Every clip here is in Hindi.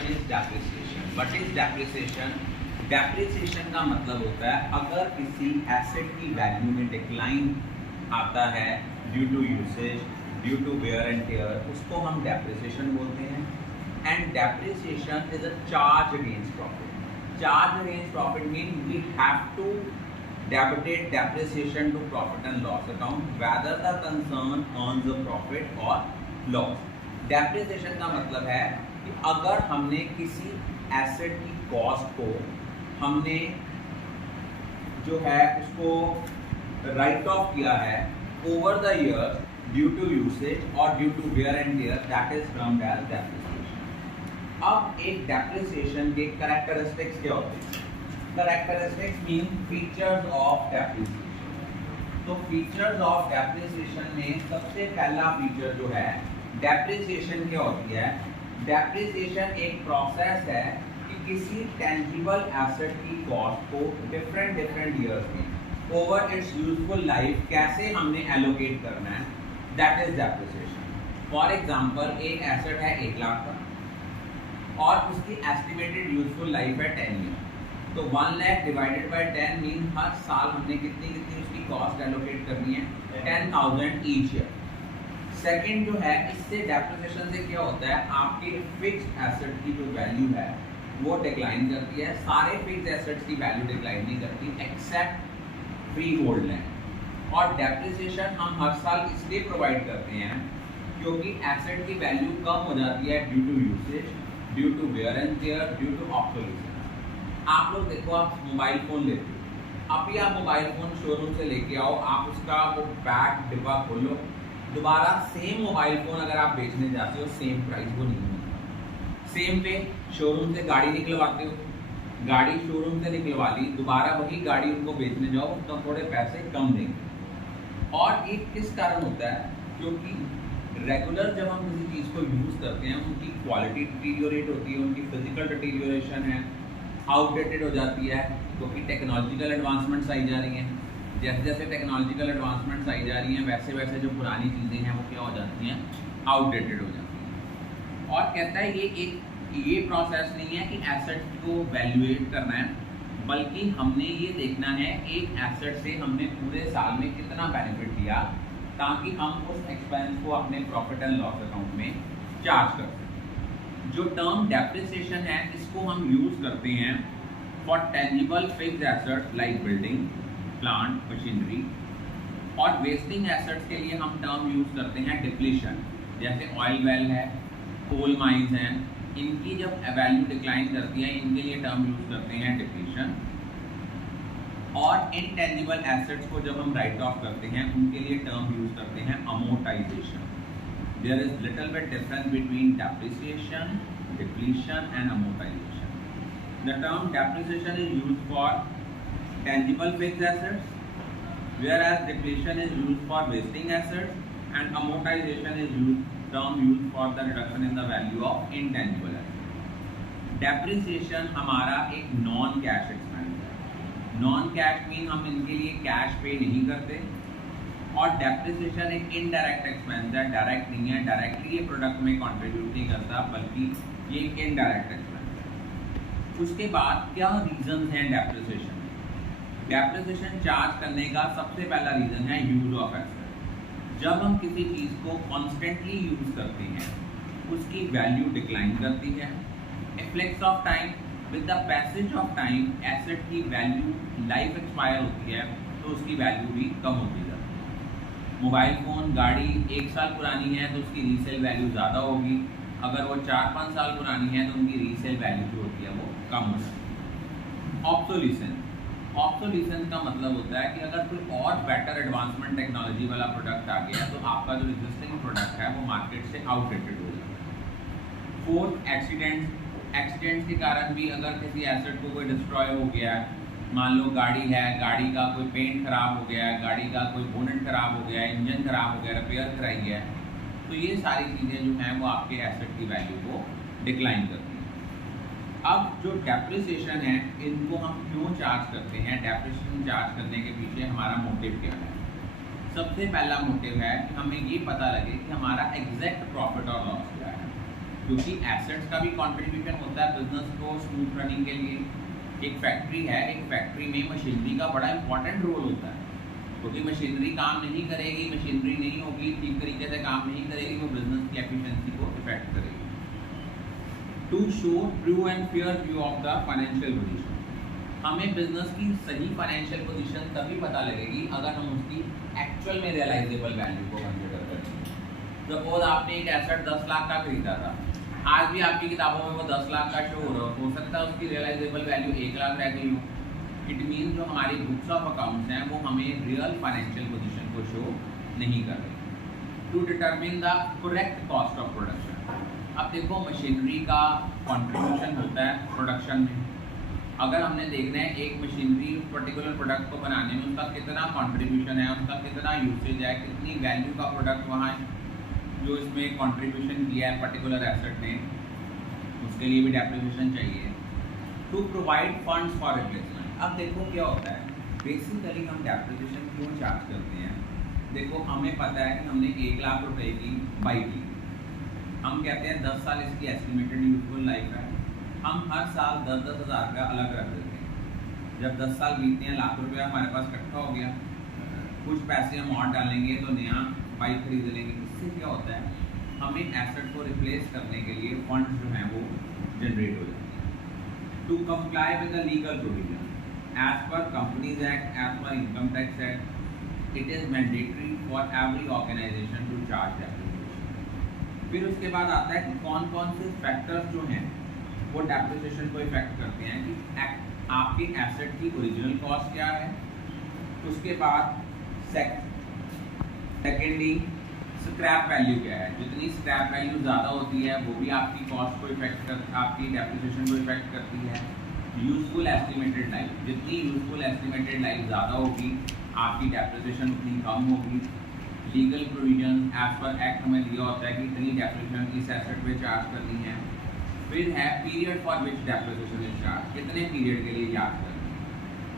Question is depreciation. What is depreciation? Depreciation का मतलब होता है अगर किसी एसेट की वैल्यू में डिक्लाइन आता है due to usage, due to wear and tear, उसको हम डेप्रिसिएशन बोलते हैं। And depreciation is a charge against profit. Charge against profit mean we have to debited depreciation to profit and loss account whether the concern earns a profit or loss। depreciation का मतलब है कि अगर हमने किसी एसेट की कॉस्ट को हमने जो है उसको राइट ऑफ किया है over the year due to usage और due to wear and tear, that is termed as depreciation. अब एक डेप्रिसिएशन के कैरेक्टरिस्टिक्स क्या होते हैं? Characteristics mean features of depreciation। तो features of depreciation में सबसे पहला फीचर जो है depreciation क्या होती है? depreciation एक प्रोसेस है कि किसी tangible asset की कॉस्ट को different years में over its useful life कैसे हमने allocate करना है, that is depreciation। For example, एक asset है 1 लाख का और उसकी estimated useful life है 10 year। तो 1 लाख डिवाइडेड बाय 10 मीन हर साल हमने कितनी उसकी कॉस्ट एलोकेट करनी है, 10,000 ईच ईयर। सेकंड जो है, इससे डेप्रिसिएशन से क्या होता है, आपके फिक्स्ड एसेट की जो वैल्यू है वो डिक्लाइन करती है। सारे फिक्स्ड एसेट्स की वैल्यू डिक्लाइन नहीं करती एक्सेप्ट फ्री होल्ड लैंड। और डेप्रिसिएशन हम हर साल इसलिए प्रोवाइड करते हैं क्योंकि एसेट की वैल्यू कम हो जाती है due to usage, due to wear and tear, due to obsolescence. आप लोग देखो, आप मोबाइल फ़ोन लेते हो, अभी आप मोबाइल फ़ोन शोरूम से लेके आओ, आप उसका वो बैग डिब्बा खोलो, दोबारा सेम मोबाइल फ़ोन अगर आप बेचने जाते हो सेम प्राइस वो नहीं होता। सेम पे शोरूम से गाड़ी निकलवाते हो, गाड़ी शोरूम से निकलवा ली, दोबारा वही गाड़ी उनको बेचने जाओ तो थोड़े पैसे कम देंगे। और ये किस कारण होता है? क्योंकि रेगुलर जब हम किसी चीज़ को यूज़ करते हैं उनकी क्वालिटी डिटीरियोरेट होती है, उनकी फिजिकल डिटीरियोरेशन है, आउटडेटेड हो जाती है क्योंकि टेक्नोलॉजिकल एडवांसमेंट्स आई जा रही हैं। जैसे जैसे टेक्नोलॉजिकल एडवांसमेंट्स आई जा रही हैं वैसे वैसे जो पुरानी चीज़ें हैं वो क्या हो जाती हैं, आउटडेटेड हो जाती हैं। और कहता है ये प्रोसेस नहीं है कि एसेट को वैल्यूएट करना है, बल्कि हमने ये देखना है एक एसेट से हमने पूरे साल में कितना बेनिफिट लिया ताकि हम उस एक्सपेंस को अपने प्रॉफिट एंड लॉस अकाउंट में चार्ज कर सकें। जो टर्म डेप्रिसिएशन है इसको हम यूज़ करते हैं for tangible fixed assets like building, plant, machinery. और वेस्टिंग एसेट्स के लिए हम टर्म यूज़ करते हैं डिप्लीशन। जैसे ऑयल वेल है, कोल माइंस हैं, इनकी जब वैल्यू डिक्लाइन करती है इनके लिए टर्म यूज़ करते हैं डिप्लीशन। और इनटेंजिबल एसेट्स को जब हम राइट ऑफ करते हैं उनके लिए टर्म यूज़ करते हैं amortisation. There is little bit difference between depreciation, depletion and amortization. The term depreciation is used for tangible fixed assets, whereas depletion is used for wasting assets, and amortization is used for the reduction in the value of intangible assets. Depreciation हमारा एक non cash expense है। Non cash mean हम इनके लिए cash पे नहीं करते। और डेप्रिसिएशन एक इनडायरेक्ट एक्सपेंस है, डायरेक्ट नहीं है, डायरेक्टली ये प्रोडक्ट में कंट्रीब्यूट नहीं करता बल्कि ये एक इनडायरेक्ट एक्सपेंस है। उसके बाद क्या रीजंस हैं डेप्रिसिएशन? डेप्रिसिएशन चार्ज करने का सबसे पहला रीजन है यूज ऑफ एसेट। जब हम किसी चीज़ को कॉन्स्टेंटली यूज करते हैं उसकी वैल्यू डिक्लाइन करती है। Efflux of time, with the passage of time asset की वैल्यू लाइफ एक्सपायर होती है तो उसकी वैल्यू भी कम होती है। मोबाइल फ़ोन, गाड़ी 1 साल पुरानी है तो उसकी रीसेल वैल्यू ज़्यादा होगी, अगर वो 4-5 साल पुरानी है तो उनकी रीसेल वैल्यू जो होती है वो कम होती है। ऑब्सोल्यूशन का मतलब होता है कि अगर कोई और बेटर एडवांसमेंट टेक्नोलॉजी वाला प्रोडक्ट आ गया तो आपका जो एग्जिस्टिंग प्रोडक्ट है वो मार्केट से आउटडेटेड हो जाता है। फोर्थ, एक्सीडेंट्स के कारण भी अगर किसी एसेट को कोई डिस्ट्रॉय हो गया है, मान लो गाड़ी है, गाड़ी का कोई पेंट खराब हो गया है, गाड़ी का कोई बोनेट खराब हो गया है, इंजन खराब हो गया, रिपेयर कराई है, तो ये सारी चीज़ें जो हैं वो आपके एसेट की वैल्यू को डिक्लाइन करती हैं। अब जो डेप्रिसिएशन है इनको हम क्यों चार्ज करते हैं? डेप्रिसिएशन चार्ज करने के पीछे हमारा मोटिव क्या है? सबसे पहला मोटिव है कि हमें ये पता लगे कि हमारा एग्जैक्ट प्रॉफिट और लॉस क्या है। क्योंकि एसेट्स का भी कंट्रीब्यूशन होता है बिजनेस को स्मूथ रनिंग के लिए। एक फैक्ट्री है, एक फैक्ट्री में मशीनरी का बड़ा इंपॉर्टेंट रोल होता है, क्योंकि मशीनरी काम नहीं करेगी, मशीनरी नहीं होगी, ठीक तरीके से काम नहीं करेगी, वो बिजनेस की एफिशिएंसी को इफेक्ट करेगी। To show true and fair view of the financial position, हमें बिजनेस की सही फाइनेंशियल पोजीशन तभी पता लगेगी अगर हम उसकी एक्चुअल में रियलाइजेबल वैल्यू को कंसिडर करें। सपोज आपने एक एसेट 10 लाख का खरीदा था, आज भी आपकी किताबों में वो 10 लाख का शो हो सकता है उसकी रियलाइजेबल वैल्यू 1 लाख रह गई हो। इट मीन जो हमारी बुक्स ऑफ अकाउंट्स हैं वो हमें रियल फाइनेंशियल पोजीशन को शो नहीं कर रही। To determine the correct cost of production, अब देखो मशीनरी का कंट्रीब्यूशन होता है प्रोडक्शन में। अगर हमने देखना है एक मशीनरी पर्टिकुलर प्रोडक्ट को बनाने में उसका कितना कंट्रीब्यूशन है, उसका कितना यूसेज है, कितनी वैल्यू का प्रोडक्ट वहाँ जो इसमें कंट्रीब्यूशन किया है पर्टिकुलर एसेट ने, उसके लिए भी डेप्रिसिएशन चाहिए। To provide funds for replacement, अब देखो क्या होता है, बेसिकली हम डेप्रिसिएशन क्यों चार्ज करते हैं। देखो हमें पता है कि हमने 1 लाख रुपए की बाइक ली, हम कहते हैं 10 साल इसकी एस्टिमेटेड यूजफुल लाइफ है, हम हर साल 10-10 हज़ार का अलग रख देते हैं। जब 10 साल बीतते हैं, लाख रुपया हमारे पास इकट्ठा हो गया, कुछ पैसे हम और डालेंगे तो नया बाइक खरीद लेंगे। इससे क्या होता है, हमें एसेट को रिप्लेस करने के लिए फंड्स जो हैं वो जनरेट हो जाते हैं। To comply with the legal provision as per companies act, as per income tax act, it is mandatory for every organisation to charge depreciation. फिर उसके बाद आता है कि कौन कौन से फैक्टर्स जो हैं वो डेप्रिसिएशन को इफेक्ट करते हैं, कि आपकी एसेट की ओरिजिनल कॉस्ट क्या है, उसके बाद सेकेंडली स्क्रैप वैल्यू क्या है, जितनी स्क्रैप वैल्यू ज़्यादा होती है वो भी आपकी कॉस्ट को इफेक्ट कर, आपकी डेप्रिसिएशन को इफेक्ट करती है। यूजफुल एस्टिमेटेड लाइफ, जितनी यूजफुल एस्टिमेटेड लाइफ ज़्यादा होगी आपकी डेप्रिसिएशन उतनी कम होगी। Legal provision as per act हमें दिया होता है कि इतनी डेप्रिसिएशन इस एसेट पे चार्ज करनी है। फिर है period for which depreciation is charge, कितने पीरियड के लिए चार्ज करनी है,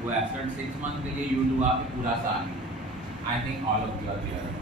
वो एसेट 6 मंथ के लिए यूज हुआ कि पूरा साल। I think all of you are clear.